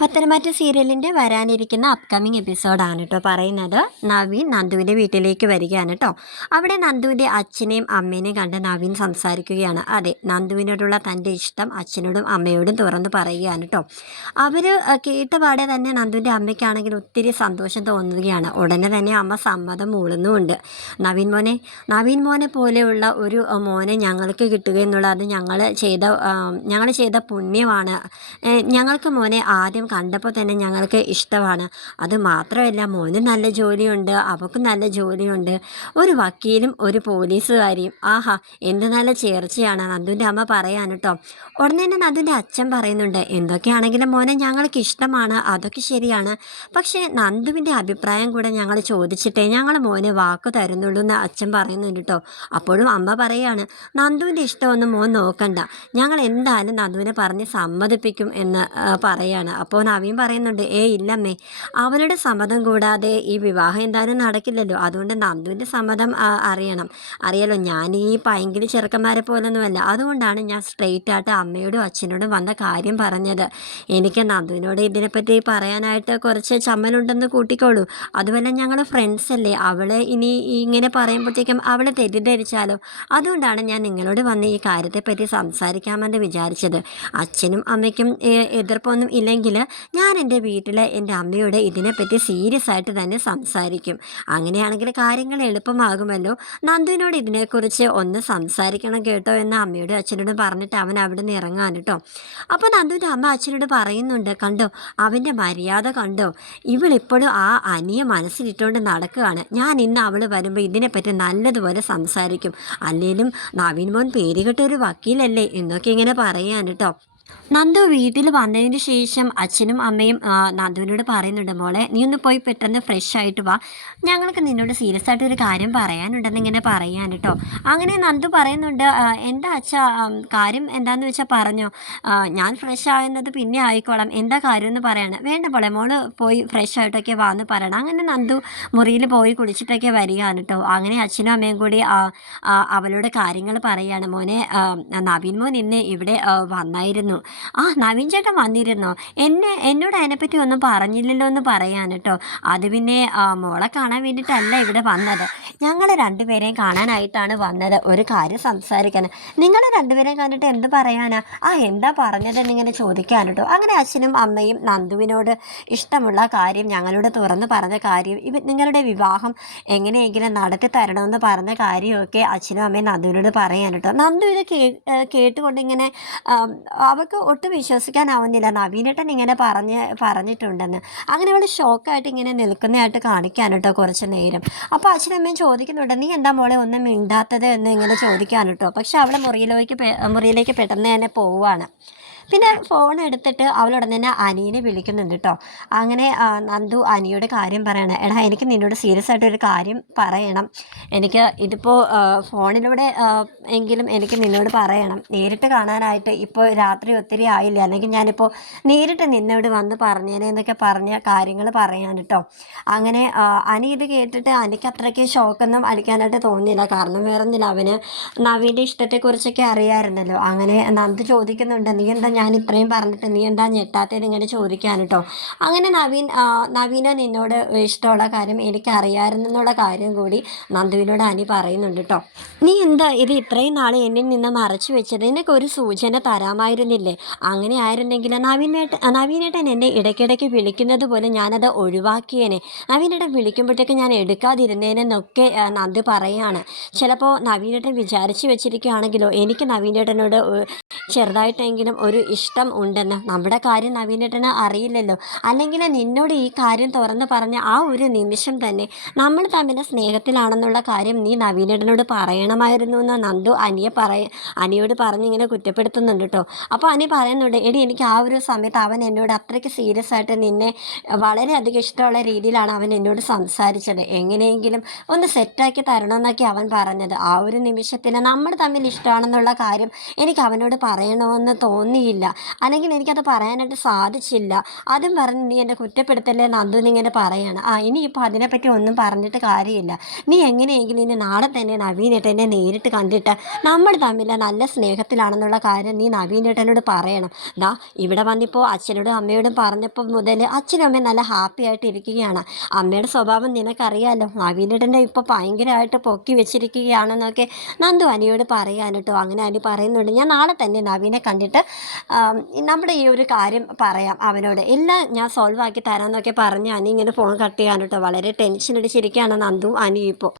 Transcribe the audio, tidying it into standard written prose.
പത്തനംതിട്ട സീരിയലിൻ്റെ വരാനിരിക്കുന്ന അപ്കമിങ് എപ്പിസോഡാണ് കേട്ടോ പറയുന്നത്. നവീൻ നന്ദുവിൻ്റെ വീട്ടിലേക്ക് വരികയാണ് കേട്ടോ. അവിടെ നന്ദുവിൻ്റെ അച്ഛനെയും അമ്മേനെയും കണ്ട് നവീൻ സംസാരിക്കുകയാണ്. അതെ, നന്ദുവിനോടുള്ള തൻ്റെ ഇഷ്ടം അച്ഛനോടും അമ്മയോടും തുറന്ന് പറയുകയാണ് കേട്ടോ. അവർ കേട്ടപാടെ തന്നെ നന്ദുവിൻ്റെ അമ്മയ്ക്കാണെങ്കിൽ ഒത്തിരി സന്തോഷം തോന്നുകയാണ്. ഉടനെ തന്നെ അമ്മ സമ്മതം മൂളുന്നുമുണ്ട്. നവീൻ മോനെ പോലെയുള്ള ഒരു മോനെ ഞങ്ങൾക്ക് കിട്ടുക എന്നുള്ളത് ഞങ്ങൾ ചെയ്ത പുണ്യമാണ്. ഞങ്ങൾക്ക് മോനെ ആദ്യം കണ്ടപ്പോൾ തന്നെ ഞങ്ങൾക്ക് ഇഷ്ടമാണ്. അത് മാത്രമല്ല, മോന് നല്ല ജോലിയുണ്ട്, അവൾക്കും നല്ല ജോലിയുണ്ട്, ഒരു വക്കീലും ഒരു പോലീസുകാരിയും. ആഹാ, എന്ത് നല്ല ചേർച്ചയാണ് നന്ദുവിൻ്റെ അമ്മ പറയാൻ കേട്ടോ. ഉടനെ തന്നെ നന്ദുവിൻ്റെ അച്ഛൻ പറയുന്നുണ്ട്, എന്തൊക്കെയാണെങ്കിലും മോനെ ഞങ്ങൾക്ക് ഇഷ്ടമാണ്, അതൊക്കെ ശരിയാണ്. പക്ഷേ നന്ദുവിൻ്റെ അഭിപ്രായം കൂടെ ഞങ്ങൾ ചോദിച്ചിട്ടേ ഞങ്ങൾ മോനെ വാക്ക് തരുന്നുള്ളൂ എന്ന് അച്ഛൻ പറയുന്നുണ്ട് കേട്ടോ. അപ്പോഴും അമ്മ പറയാണ്, നന്ദുവിൻ്റെ ഇഷ്ടമൊന്നും മോൻ നോക്കണ്ട, ഞങ്ങൾ എന്തായാലും നന്ദുവിനെ പറഞ്ഞ് സമ്മതിപ്പിക്കും എന്ന് പറയാണ്. അപ്പോൾ നവീൻ പറയുന്നുണ്ട്, ഇല്ലമ്മേ, അവളുടെ സമ്മതം കൂടാതെ ഈ വിവാഹം എന്തായാലും നടക്കില്ലല്ലോ. അതുകൊണ്ട് നന്ദുവിൻ്റെ സമ്മതം അറിയാലോ, ഞാൻ ഈ പൈങ്കിളി ചെറുക്കന്മാരെ പോലൊന്നുമല്ല. അതുകൊണ്ടാണ് ഞാൻ സ്ട്രെയിറ്റ് ആയിട്ട് അമ്മയോടും അച്ഛനോടും വന്ന കാര്യം പറഞ്ഞത്. എനിക്ക് നന്ദുവിനോട് ഇതിനെപ്പറ്റി പറയാനായിട്ട് കുറച്ച് ചമ്മലുണ്ടെന്ന് കൂട്ടിക്കോളൂ. അതുപോലെ ഞങ്ങൾ ഫ്രണ്ട്സ് അല്ലേ, അവളെ ഇനി ഇങ്ങനെ പറയുമ്പോഴത്തേക്കും അവളെ തെറ്റിദ്ധരിച്ചാലോ. അതുകൊണ്ടാണ് ഞാൻ നിങ്ങളോട് വന്ന് ഈ കാര്യത്തെപ്പറ്റി സംസാരിക്കാമെന്ന് വിചാരിച്ചത്. അച്ഛനും അമ്മയ്ക്കും എതിർപ്പൊന്നും ഇല്ലെങ്കിൽ ഞാൻ എൻ്റെ വീട്ടിൽ എൻ്റെ അമ്മയോട് ഇതിനെപ്പറ്റി സീരിയസ് ആയിട്ട് തന്നെ സംസാരിക്കും. അങ്ങനെയാണെങ്കിൽ കാര്യങ്ങൾ എളുപ്പമാകുമല്ലോ. നന്ദുവിനോട് ഇതിനെക്കുറിച്ച് ഒന്ന് സംസാരിക്കണം കേട്ടോ എന്ന് അമ്മയോടും അച്ഛനോടും പറഞ്ഞിട്ട് അവൻ അവിടെ നിന്ന് ഇറങ്ങാൻ കേട്ടോ. അപ്പോൾ നന്ദുവിൻ്റെ അമ്മ അച്ഛനോട് പറയുന്നുണ്ട്, കണ്ടോ അവൻ്റെ മര്യാദ കണ്ടോ, ഇവളിപ്പോഴും ആ അനിയെ മനസ്സിലിട്ടുകൊണ്ട് നടക്കുകയാണ്. ഞാൻ ഇന്ന് അവൾ വരുമ്പോൾ ഇതിനെപ്പറ്റി നല്ലതുപോലെ സംസാരിക്കും. അല്ലെങ്കിലും നവീൻ മോൻ പേരുകെട്ടൊരു വക്കീലല്ലേ എന്നൊക്കെ ഇങ്ങനെ പറയാൻ കേട്ടോ. നന്ദു വീട്ടിൽ വന്നതിന് ശേഷം അച്ഛനും അമ്മയും നന്ദുവിനോട് പറയുന്നുണ്ട്, മോളെ നീ ഒന്ന് പോയി പെട്ടെന്ന് ഫ്രഷ് ആയിട്ട് വാ, ഞങ്ങൾക്ക് നിന്നോട് സീരിയസ് ആയിട്ടൊരു കാര്യം പറയാനുണ്ടെന്ന് ഇങ്ങനെ പറയാൻ കേട്ടോ. അങ്ങനെ നന്ദു പറയുന്നുണ്ട്, എന്താ അച്ഛാ കാര്യം എന്താന്ന് വെച്ചാൽ പറഞ്ഞോ, ഞാൻ ഫ്രഷ് ആകുന്നത് പിന്നെ ആയിക്കോളാം, എന്താ കാര്യം എന്ന് പറയാണ്. വേണ്ട മോളെ, മോള് പോയി ഫ്രഷ് ആയിട്ടൊക്കെ വാന്ന് പറയണം. അങ്ങനെ നന്ദു മുറിയിൽ പോയി കുളിച്ചിട്ടൊക്കെ വരികയാണ് കേട്ടോ. അങ്ങനെ അച്ഛനും അമ്മയും കൂടി അവളുടെ കാര്യങ്ങൾ പറയാണ്. മോനെ, നവീൻ മോൻ ഇന്ന് ഇവിടെ വന്നായിരുന്നു. നവീൻ ചേട്ടൻ വന്നിരുന്നോ? എന്നോട് അതിനെപ്പറ്റി ഒന്നും പറഞ്ഞില്ലല്ലോ എന്ന് പറയാൻ കേട്ടോ. അത് പിന്നെ മോളെ കാണാൻ വേണ്ടിയിട്ടല്ല ഇവിടെ വന്നത്, ഞങ്ങൾ രണ്ടുപേരെയും കാണാനായിട്ടാണ് വന്നത്, ഒരു കാര്യം സംസാരിക്കാൻ. നിങ്ങൾ രണ്ടുപേരെയും കണ്ടിട്ട് എന്ത് പറയാനാ? എന്താ പറഞ്ഞതെന്നിങ്ങനെ ചോദിക്കാൻ കേട്ടോ. അങ്ങനെ അച്ഛനും അമ്മയും നന്ദുവിനോട് ഇഷ്ടമുള്ള കാര്യം ഞങ്ങളോട് തുറന്ന് പറഞ്ഞ കാര്യം, നിങ്ങളുടെ വിവാഹം എങ്ങനെയെങ്കിലും നടത്തി തരണമെന്ന് പറഞ്ഞ കാര്യമൊക്കെ അച്ഛനും അമ്മയും നന്ദുവിനോട് പറയാൻ കേട്ടോ. നന്ദു ഇത് കേട്ടുകൊണ്ടിങ്ങനെ അവൾക്ക് ഒട്ടും വിശ്വസിക്കാനാവുന്നില്ല, നവീനേട്ടൻ ഇങ്ങനെ പറഞ്ഞിട്ടുണ്ടെന്ന്. അങ്ങനെ അവൾ ഷോക്കായിട്ട് ഇങ്ങനെ നിൽക്കുന്നതായിട്ട് കാണിക്കാൻ കേട്ടോ കുറച്ച് നേരം. അപ്പോൾ അച്ഛനമ്മയും ചോദിക്കുന്നുണ്ട്, നീ എന്താ മോളെ ഒന്നും മിണ്ടാത്തത് എന്ന് ഇങ്ങനെ ചോദിക്കാൻ കേട്ടോ. പക്ഷെ അവൾ മുറിയിലേക്ക് പെട്ടെന്ന് തന്നെ പോവുകയാണ്. പിന്നെ ഫോൺ എടുത്തിട്ട് അവളുടനെ തന്നെ അനിയനെ വിളിക്കുന്നുണ്ട് കേട്ടോ. അങ്ങനെ നന്ദു അനിയോട് കാര്യം പറയണം, എടാ എനിക്ക് നിന്നോട് സീരിയസ് ആയിട്ടൊരു കാര്യം പറയണം, എനിക്ക് ഇതിപ്പോൾ ഫോണിലൂടെ എങ്കിലും എനിക്ക് നിന്നോട് പറയണം, നേരിട്ട് കാണാനായിട്ട് ഇപ്പോൾ രാത്രി ഒത്തിരി ആയില്ല, അല്ലെങ്കിൽ ഞാനിപ്പോൾ നേരിട്ട് നിന്നോട് വന്ന് പറഞ്ഞേനെ എന്നൊക്കെ പറഞ്ഞ കാര്യങ്ങൾ പറയാൻ കേട്ടോ. അങ്ങനെ അനി ഇത് കേട്ടിട്ട് അനിക്ക് അത്രയ്ക്ക് ഷോക്കൊന്നും അടിക്കാനായിട്ട് തോന്നിയില്ല. കാരണം വേറൊന്നില്ല, അവന് നവീൻ്റെ ഇഷ്ടത്തെക്കുറിച്ചൊക്കെ അറിയാമായിരുന്നല്ലോ. അങ്ങനെ നന്ദു ചോദിക്കുന്നുണ്ട്, നീ എന്താ ഞാൻ ഇത്രയും പറഞ്ഞിട്ട് നീ എന്താ ഞെട്ടാത്തത് ഇങ്ങനെ ചോദിക്കാൻ കേട്ടോ. അങ്ങനെ നവീന നിന്നോട് ഇഷ്ടമുള്ള കാര്യം എനിക്കറിയാമായിരുന്നുള്ള കാര്യം കൂടി നന്ദുവിനോട് അനി പറയുന്നുണ്ട് കേട്ടോ. നീ എന്താ ഇത് ഇത്രയും നാൾ എന്നിൽ നിന്ന് മറച്ചു വെച്ചത്? എനിക്ക് ഒരു സൂചന തരാമായിരുന്നില്ലേ? അങ്ങനെ ആയിരുന്നെങ്കിൽ നവീനേട്ടൻ എന്നെ ഇടയ്ക്കിടയ്ക്ക് വിളിക്കുന്നത് പോലെ ഞാനത് ഒഴിവാക്കിയേനെ. നവീനേട്ടൻ വിളിക്കുമ്പോഴത്തേക്ക് ഞാൻ എടുക്കാതിരുന്നേനെന്നൊക്കെ നന്ദു പറയാണ്. ചിലപ്പോൾ നവീനേട്ടൻ വിചാരിച്ചു വെച്ചിരിക്കുകയാണെങ്കിലോ എനിക്ക് നവീനേട്ടനോട് ചെറുതായിട്ടെങ്കിലും ഒരു ഇഷ്ടം ഉണ്ടെന്ന്. നമ്മുടെ കാര്യം നവീനേട്ടന് അറിയില്ലല്ലോ. അല്ലെങ്കിൽ നിന്നോട് ഈ കാര്യം തുറന്ന് പറഞ്ഞ ആ ഒരു നിമിഷം തന്നെ നമ്മൾ തമ്മിൽ സ്നേഹത്തിലാണെന്നുള്ള കാര്യം നീ നവീനേട്ടനോട് പറയണമായിരുന്നു എന്ന് നന്ദു അനിയോട് പറഞ്ഞിങ്ങനെ കുറ്റപ്പെടുത്തുന്നുണ്ട് കേട്ടോ. അപ്പോൾ അനി പറയുന്നുണ്ട്, എനിക്ക് ആ ഒരു സമയത്ത് അവൻ എന്നോട് അത്രയ്ക്ക് സീരിയസ് ആയിട്ട് നിന്നെ വളരെയധികം ഇഷ്ടമുള്ള രീതിയിലാണ് അവൻ എന്നോട് സംസാരിച്ചത്. എങ്ങനെയെങ്കിലും ഒന്ന് സെറ്റാക്കി തരണമെന്നൊക്കെ അവൻ പറഞ്ഞത്. ആ ഒരു നിമിഷത്തിൽ നമ്മൾ തമ്മിൽ ഇഷ്ടമാണെന്നുള്ള കാര്യം എനിക്ക് അവനോട് പറയണമെന്ന് തോന്നിയില്ല. പറ്റിയില്ല, അല്ലെങ്കിൽ എനിക്കത് പറയാനായിട്ട് സാധിച്ചില്ല. അതും പറഞ്ഞ് നീ എന്നെ കുറ്റപ്പെടുത്തല്ലേ നന്ദു എന്നിങ്ങനെ പറയാണ്. ഇനിയിപ്പോൾ അതിനെപ്പറ്റി ഒന്നും പറഞ്ഞിട്ട് കാര്യമില്ല. നീ എങ്ങനെയെങ്കിലും ഇനി നാളെ തന്നെ നവീനേട്ടനെ നേരിട്ട് കണ്ടിട്ട് നമ്മൾ തമ്മിൽ നല്ല സ്നേഹത്തിലാണെന്നുള്ള കാര്യം നീ നവീനേട്ടനോട് പറയണം. ദാ ഇവിടെ വന്നിപ്പോൾ അച്ഛനോടും അമ്മയോടും പറഞ്ഞപ്പോൾ മുതൽ അച്ഛനും അമ്മയും നല്ല ഹാപ്പി ആയിട്ട് ഇരിക്കുകയാണ്. അമ്മയുടെ സ്വഭാവം നിനക്കറിയാലോ, നവീനേട്ടനെ ഇപ്പോൾ ഭയങ്കരമായിട്ട് പൊക്കി വെച്ചിരിക്കുകയാണെന്നൊക്കെ നന്ദു അനിയോട് പറയാൻ കേട്ടോ. അങ്ങനെ അനി പറയുന്നുണ്ട്, ഞാൻ നാളെ തന്നെ നവീനെ കണ്ടിട്ട് നമ്മുടെ ഈ ഒരു കാര്യം പറയാം അവനോട്, എല്ലാം ഞാൻ സോൾവ് ആക്കി തരാമെന്നൊക്കെ പറഞ്ഞ് അനി ഇങ്ങനെ ഫോൺ കട്ട് ചെയ്യാൻ കേട്ടോ. വളരെ ടെൻഷൻ അടിച്ചിരിക്കുകയാണ് നന്ദു അനി ഇപ്പോൾ.